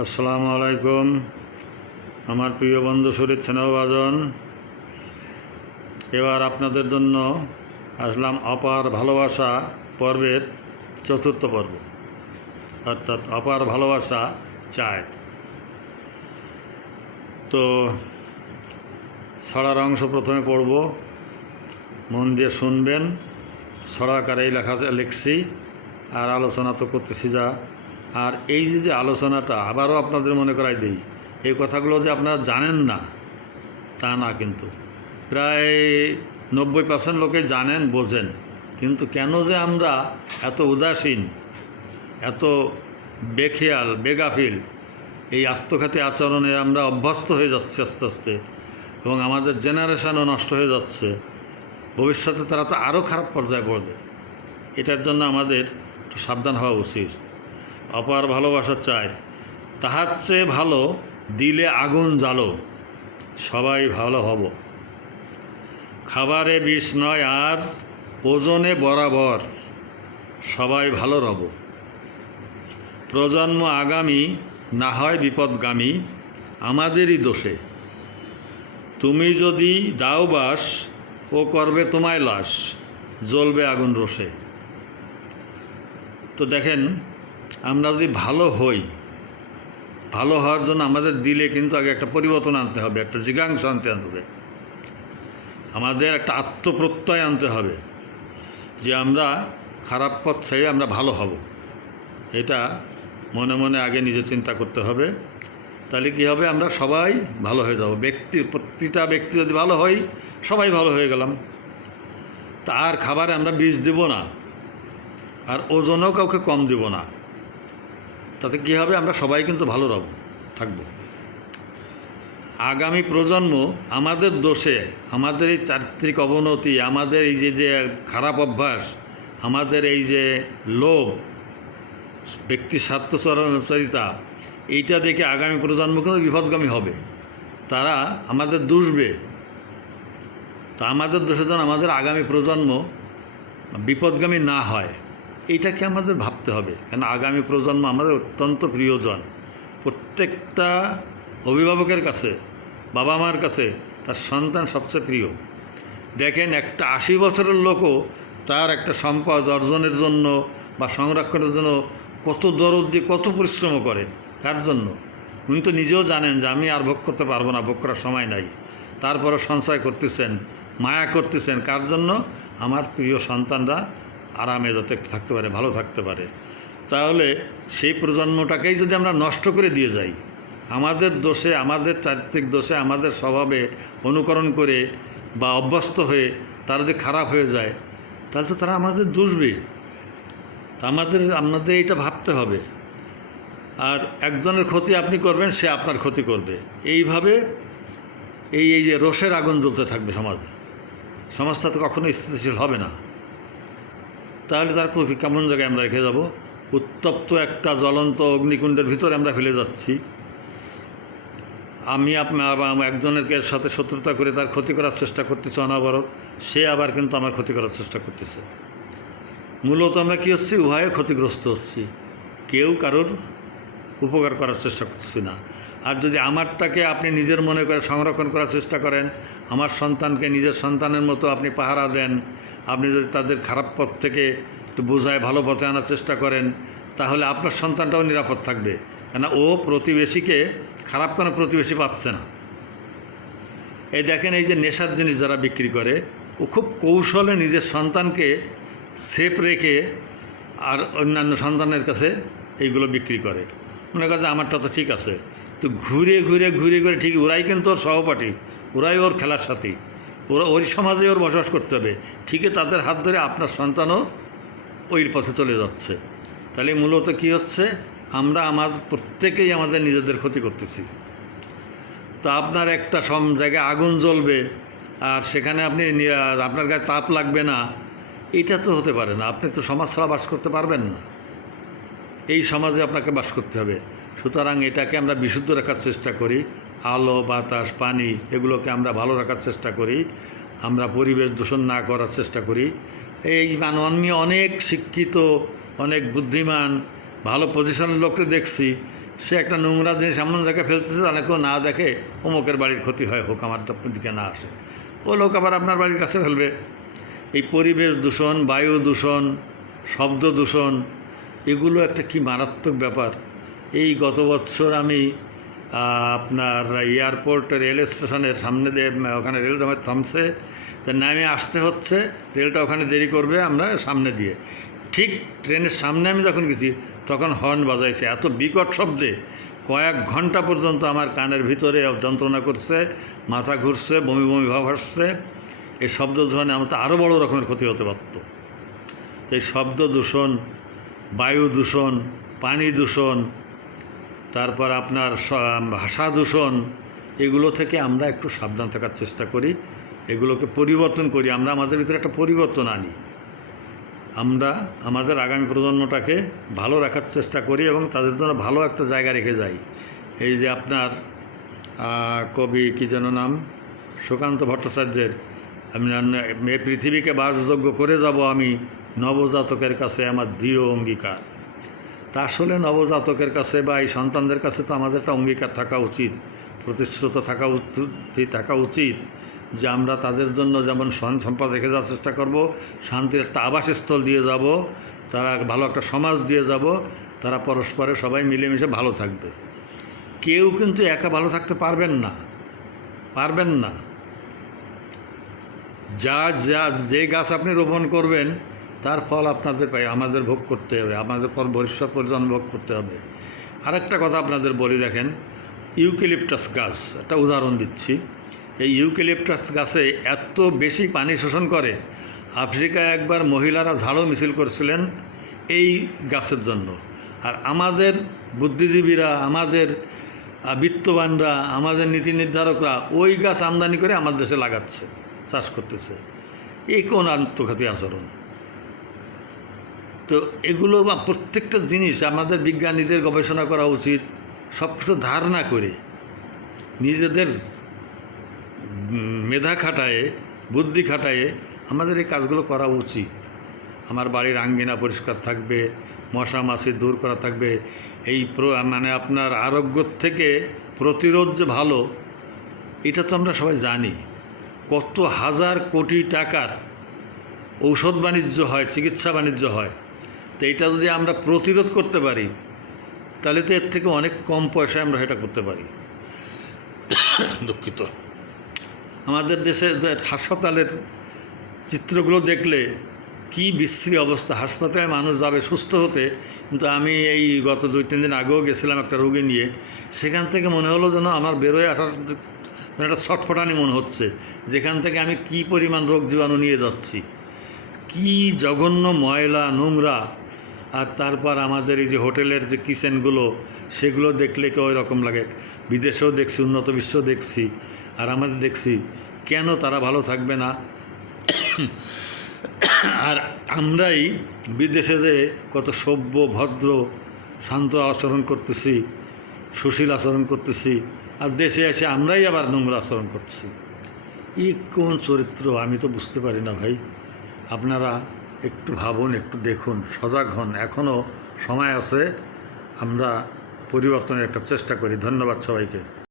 আসসালামু আলাইকুম। আমার প্রিয় বন্ধু শরীর স্নেহভাজন এবার আপনাদের জন্য আসলাম অপার ভালোবাসা পর্বের চতুর্থ পর্ব, অর্থাৎ অপার ভালোবাসা চায়। তো ছড়ার অংশ প্রথমে পড়ব। মন দিয়ে শুনবেন ছড়া আকারেই লেখা লিখছি, আর আলোচনা তো করতেছি যা আর এই যে যে আলোচনাটা আবারও আপনাদের মনে করাই দেই, এই কথাগুলো যে আপনারা জানেন না, তা না কিন্তু। প্রায় নব্বই পার্সেন্ট লোকে জানেন, বোঝেন। কিন্তু কেন যে আমরা এত উদাসীন, এত বেখেয়াল, বেগাফিল, এই আত্মঘাতী আচরণে আমরা অভ্যস্ত হয়ে যাচ্ছি আস্তে আস্তে এবং আমাদের জেনারেশনও নষ্ট হয়ে যাচ্ছে, ভবিষ্যতে তারা তো আরও খারাপ পর্যায়ে পড়বে। এটার জন্য আমাদের একটু সাবধান হওয়া উচিত। অপার ভালোবাসা চাই। তাহার চেয়ে ভালো দিলে আগুন জ্বালো, সবাই ভালো হব। খাবারে বিষ নয় আর ওজনে বরাবর সবাই ভালো রব। প্রজন্ম আগামী, না হয় বিপদগামী, আমাদেরই দোষে। তুমি যদি দাও বাস, ও করবে তোমায় লাশ, জ্বলবে আগুন রোষে। তো দেখেন আমরা যদি ভালো হই, ভালো হওয়ার জন্য আমাদের দিলে কিন্তু আগে একটা পরিবর্তন আনতে হবে, একটা জিজ্ঞাংশ আনতে হবে। আমাদের একটা আত্মপ্রত্যয় আনতে হবে যে আমরা খারাপ পথ ছেড়ে আমরা ভালো হব। এটা মনে মনে আগে নিজে চিন্তা করতে হবে। তাহলে কী হবে? আমরা সবাই ভালো হয়ে যাব। ব্যক্তি, প্রতিটা ব্যক্তি যদি ভালো হয় সবাই ভালো হয়ে গেলাম। তার খাবারে আমরা বিষ দেব না। আর ওজনও কাউকে কম দেব না। তাতে কী হবে? আমরা সবাই কিন্তু ভালো রব, থাকব। আগামী প্রজন্ম আমাদের দোষে, আমাদের এই চারিত্রিক অবনতি, আমাদের এই যে যে খারাপ অভ্যাস, আমাদের এই যে লোভ, ব্যক্তি স্বার্থচরিতা এইটা দেখে আগামী প্রজন্ম কিন্তু বিপদগামী হবে। তারা আমাদের দুষবে। তা আমাদের দোষে যেন আমাদের আগামী প্রজন্ম বিপদগামী না হয়। এইটাকে আমাদের ভাবতে হবে। কেন আগামী প্রজন্ম আমাদের অত্যন্ত প্রিয়জন। প্রত্যেকটা অভিভাবকের কাছে বাবা মার কাছে তার সন্তান সবচেয়ে প্রিয়। দেখেন একটা আশি বছরের লোকও তার একটা সম্পদ অর্জনের জন্য বা সংরক্ষণের জন্য কত দরদ দিয়ে কত পরিশ্রম করে। কার জন্য? উনি তো নিজেও জানেন যে আমি আর ভোগ করতে পারব না, ভোগ করার সময় নাই। তারপরে সঞ্চয় করতেছেন, মায়া করতেছেন। কার জন্য? আমার প্রিয় সন্তানরা আরামে যাতে থাকতে পারে, ভালো থাকতে পারে। তাহলে সেই প্রজন্মটাকেই যদি আমরা নষ্ট করে দিয়ে যাই, আমাদের দোষে, আমাদের চারিত্রিক দোষে, আমাদের স্বভাবে অনুকরণ করে বা অভ্যস্ত হয়ে তারা যদি খারাপ হয়ে যায়, তাহলে তো তারা আমাদের দুষবে। তা আমাদের, আপনাদের এইটা ভাবতে হবে। আর একজনের ক্ষতি আপনি করবেন, সে আপনার ক্ষতি করবে। এইভাবে এই এই যে রোষের আগুন জ্বলতে থাকবে সমাজে। সমাজটা তো কখনো স্থিতিশীল হবে না। তাহলে তার কো- কেমন জায়গায় আমরা রেখে যাব? উত্তপ্ত একটা জ্বলন্ত অগ্নিকুণ্ডের ভিতরে আমরা ফেলে যাচ্ছি। আমি আপনার একজনের সাথে শত্রুতা করে তার ক্ষতি করার চেষ্টা করতেছি অনাবরত। সে আবার কিন্তু আমার ক্ষতি করার চেষ্টা করতেছে। মূলত আমরা কী হচ্ছি? উভয়ে ক্ষতিগ্রস্ত হচ্ছি। কেউ কারোর উপকার করার চেষ্টা করছি না। আর যদি আমারটাকে আপনি নিজের মনে করে সংরক্ষণ করার চেষ্টা করেন, আমার সন্তানকে নিজের সন্তানের মতো আপনি পাহারা দেন, আপনি যদি তাদের খারাপ পথ থেকে একটু বোঝায়, ভালো পথে আনার চেষ্টা করেন, তাহলে আপনার সন্তানটাও নিরাপদ থাকবে। কেন ও প্রতিবেশীকে খারাপ কোনো প্রতিবেশী পাচ্ছে না। এই দেখেন এই যে নেশার জিনিস যারা বিক্রি করে, ও খুব কৌশলে নিজের সন্তানকে সেফ রেখে আর অন্যান্য সন্তানের কাছে এইগুলো বিক্রি করে। মনে করে আমারটা তো ঠিক আছে। তো ঘুরে ঘুরে ঘুরে ঘুরে, ঠিক ওরাই কিন্তু ওর সহপাঠী, ওরাই ওর খেলার সাথী। ওরা ওই সমাজে ওর বসবাস করতে হবে। ঠিকই তাদের হাত ধরে আপনার সন্তানও ওই পথে চলে যাচ্ছে। তাহলে মূলত কি হচ্ছে? আমরা আমার প্রত্যেকেই আমাদের নিজেদের ক্ষতি করতেছি। তো আপনার একটা সম জায়গায় আগুন জ্বলবে, আর সেখানে আপনি আপনার গায়ে তাপ লাগবে না, এটা তো হতে পারে না। আপনি তো সমাজ ছাড়া বাস করতে পারবেন না। এই সমাজে আপনাকে বাস করতে হবে। সুতরাং এটাকে আমরা বিশুদ্ধ রাখার চেষ্টা করি। আলো, বাতাস, পানি, এগুলোকে আমরা ভালো রাখার চেষ্টা করি। আমরা পরিবেশ দূষণ না করার চেষ্টা করি। এই মানে অনেক শিক্ষিত, অনেক বুদ্ধিমান, ভালো পজিশনের লোককে দেখছি। সে একটা নোংরা জিনিস এমন জায়গায় ফেলতেছে অনেক কেউ না দেখে অমুকের বাড়ির ক্ষতি হয় হোক, আমার দিকে না আসে। ও লোক আবার আপনার বাড়ির কাছে ফেলবে। এই পরিবেশ দূষণ, বায়ু দূষণ, শব্দ দূষণ, এগুলো একটা কি মারাত্মক ব্যাপার। এই গত বছর আমি আপনার এয়ারপোর্ট রেল স্টেশনের সামনে দিয়ে ওখানে রেল থামছে। তা নামে আসতে হচ্ছে, রেলটা ওখানে দেরি করবে আমরা সামনে দিয়ে। ঠিক ট্রেনের সামনে আমি যখন গেছি, তখন হর্ন বাজাইছে। এত বিকট শব্দে কয়েক ঘণ্টা পর্যন্ত আমার কানের ভিতরে যন্ত্রণা করছে, মাথা ঘুরছে, বমি বমি ভাব আসছে। এই শব্দ দূষণে আমার তো আরও বড় রকমের ক্ষতি হতে পারত। এই শব্দ দূষণ, বায়ু দূষণ, পানি দূষণ তারপর আপনার ভাষা দূষণ এগুলো থেকে আমরা একটু সাবধান থাকার চেষ্টা করি। এগুলোকে পরিবর্তন করি। আমরা আমাদের ভিতরে একটা পরিবর্তন আনি। আমরা আমাদের আগামী প্রজন্মটাকে ভালো রাখার চেষ্টা করি এবং তাদের জন্য ভালো একটা জায়গা রেখে যাই। এই যে আপনার কবি কী যেন নাম? সুকান্ত ভট্টাচার্যের, আমি এ পৃথিবীকে বাসযোগ্য করে যাব আমি, নবজাতকের কাছে আমার দৃঢ় অঙ্গীকার। তা আসলে নবজাতকের কাছে বা এই সন্তানদের কাছে তো আমাদের একটা অঙ্গীকার থাকা উচিত, প্রতিশ্রুত থাকা উচিত থাকা উচিত যে আমরা তাদের জন্য যেমন সন সম্পদ রেখে যাওয়ার চেষ্টা করব, শান্তির একটা আবাসস্থল দিয়ে যাব, তারা ভালো একটা সমাজ দিয়ে যাব, তারা পরস্পরে সবাই মিলেমিশে ভালো থাকবে। কেউ কিন্তু একা ভালো থাকতে পারবেন না পারবেন না। যা যা, যে গাছ আপনি রোপণ করবেন তার ফল আপনাদের পাই, আমাদের ভোগ করতে হবে, আমাদের ফল ভবিষ্যৎ পর্যন্ত ভোগ করতে হবে। আরেকটা কথা আপনাদের বলি দেখেন, ইউক্যালিপটাস গাছ, একটা উদাহরণ দিচ্ছি। এই ইউক্যালিপটাস গাছে এত বেশি পানি শোষণ করে, আফ্রিকায় একবার মহিলারা ঝাড়ু মিছিল করছিলেন এই গাছের জন্য। আর আমাদের বুদ্ধিজীবীরা, আমাদের বিত্তবানরা, আমাদের নীতি নির্ধারকরা ওই গাছ আমদানি করে আমাদের দেশে লাগাচ্ছে, চাষ করতেছে। এই কোন আত্মঘাতী আচরণ? তো এগুলো বা প্রত্যেকটা জিনিস আমাদের বিজ্ঞানীদের গবেষণা করা উচিত, সব কিছু ধারণা করে। নিজেদের মেধা খাটায়ে, বুদ্ধি খাটায়ে আমাদের এই কাজগুলো করা উচিত। আমার বাড়ির আঙ্গিনা পরিষ্কার থাকবে, মশা মাছি দূর করা থাকবে। এই মানে আপনার আরোগ্যর থেকে প্রতিরোধ যে ভালো, এটা তো আমরা সবাই জানি। কত হাজার কোটি টাকার ঔষধ বাণিজ্য হয়, চিকিৎসা বাণিজ্য হয়। তো এটা যদি আমরা প্রতিরোধ করতে পারি তাহলে তো এর থেকে অনেক কম পয়সায় আমরা এটা করতে পারি। দুঃখিত। আমাদের দেশে হাসপাতালের চিত্রগুলো দেখলে কি বিশ্রী অবস্থা। হাসপাতালে মানুষ যাবে সুস্থ হতে কিন্তু আমি এই গত দুই তিন দিন আগেও গেছিলাম একটা রোগী নিয়ে। সেখান থেকে মনে হলো যেন আমার বেরোয় আসার মানে একটা ছটফটানি মনে হচ্ছে যেখান থেকে আমি কি পরিমাণ রোগ জীবাণু নিয়ে যাচ্ছি। কি জঘন্য ময়লা নোংরা আর তারপর আমাদের এই যে হোটেলের যে কিচেনগুলো, সেগুলো দেখলে কেউ রকম লাগে? বিদেশেও দেখছি, উন্নত বিশ্ব দেখছি। আর আমাদের দেখছি, কেন তারা ভালো থাকবে না? আর আমরাই বিদেশে যে কত সভ্য, ভদ্র, শান্ত আচরণ করতেছি, সুশীল আচরণ করতেছি, আর দেশে এসে আমরাই আবার নোংরা আচরণ করতেছি। ই কোন চরিত্র আমি তো বুঝতে পারি না ভাই। আপনারা একটু ভাবুন, একটু দেখুন, সজাগ হন। এখনও সময় আছে, আমরা পরিবর্তনের একটা চেষ্টা করি। ধন্যবাদ সবাইকে।